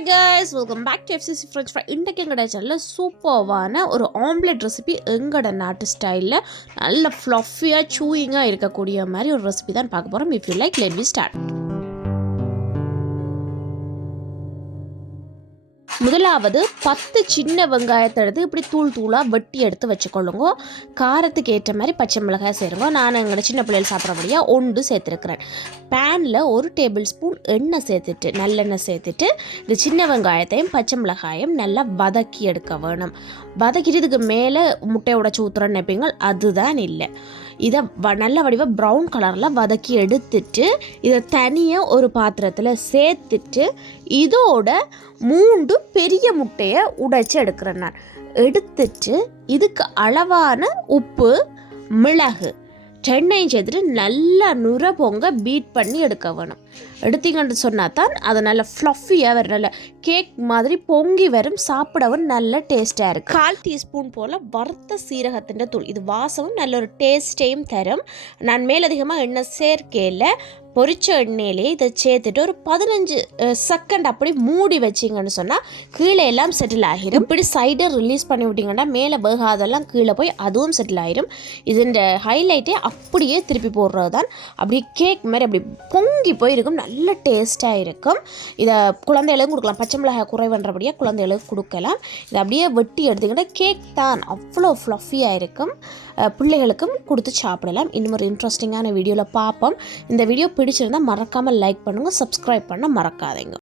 Hi guys, welcome back to FCC French fry. இன்றைக்கு எங்கட சேனலில் சூப்பர்வான ஒரு ஆம்லெட் ரெசிபி எங்கட நாட்டு ஸ்டைலில் நல்ல ஃப்ளஃபியாக சூயிங்காக இருக்கக்கூடிய மாதிரி ஒரு ரெசிபி தான் பார்க்க போகிறோம். If you like, let me start. முதலாவது 10 சின்ன வெங்காயத்தை எடுத்து இப்படி தூள் தூளாக வெட்டி எடுத்து வச்சுக்கொள்ளுங்க. காரத்துக்கு ஏற்ற மாதிரி பச்சை மிளகாய் சேருங்க. நான் எங்களோட சின்ன பிள்ளைகள் சாப்பிட்றபடியாக 1 சேர்த்துருக்கிறேன். பேனில் 1 டேபிள் ஸ்பூன் எண்ணெய் சேர்த்துட்டு, நல்லெண்ணெய் சேர்த்துட்டு இந்த சின்ன வெங்காயத்தையும் பச்சை மிளகாயும் நல்லா வதக்கி எடுக்க வேணும். வதக்கிறதுக்கு மேலே முட்டையை உடைச்சி ஊற்றுறன்னு நினைப்பீங்க, அதுதான் இல்லை. இதை நல்ல வடிவாக ப்ரௌன் கலரில் வதக்கி எடுத்துட்டு இதை தனியாக ஒரு பாத்திரத்தில் சேர்த்துட்டு இதோட 3 பெரிய முட்டையை உடைச்சி எடுக்கிறேன். நான் எடுத்துட்டு இதுக்கு அளவான உப்பு, மிளகு 2 சேர்த்துட்டு நல்லா நுர பொங்க பீட் பண்ணி எடுக்க வேணும். எடுத்தீங்கன்னு சொன்னால் தான் அது நல்ல ஃப்ளஃபியாக வரும், நல்ல கேக் மாதிரி பொங்கி வரும், சாப்பிடவும் நல்ல டேஸ்ட்டாக இருக்குது. 1/4 டீஸ்பூன் போல் வறுத்த சீரகத்தின் தூள், இது வாசமும் நல்ல ஒரு டேஸ்ட்டையும் தரும். நான் மேலதிகமாக எண்ணெய் சேர்க்கையில் பொரிச்ச எண்ணெயிலே இதை சேர்த்துட்டு ஒரு 15 செகண்ட் அப்படி மூடி வச்சிங்கன்னு சொன்னால் கீழே எல்லாம் செட்டில் ஆகிடும். இப்படி சைடை ரிலீஸ் பண்ணி விட்டிங்கன்னா மேலே வேகாதெல்லாம் கீழே போய் அதுவும் செட்டில் ஆகிடும். இதன் ஹைலைட்டே அப்படியே திருப்பி போடுறது தான். அப்படியே கேக் மாதிரி அப்படி பொங்கி போயிருக்கும், நல்ல டேஸ்ட்டாக இருக்கும். இதை குழந்தைகளுக்கும் கொடுக்கலாம், பச்சை மிளகாய் குறைவன்றபடியாக குழந்தைகளுக்கு கொடுக்கலாம். இதை அப்படியே வெட்டி எடுத்துக்கிட்ட கேக் தான் அவ்வளோ ஃப்ளஃபியாக இருக்கும். பிள்ளைகளுக்கும் கொடுத்து சாப்பிடலாம். இன்னும் ஒரு இன்ட்ரெஸ்டிங்கான வீடியோவில் பார்ப்போம். இந்த வீடியோ பிடிச்சிருந்தால் மறக்காமல் லைக் பண்ணுங்கள், சப்ஸ்கிரைப் பண்ண மறக்காதீங்க.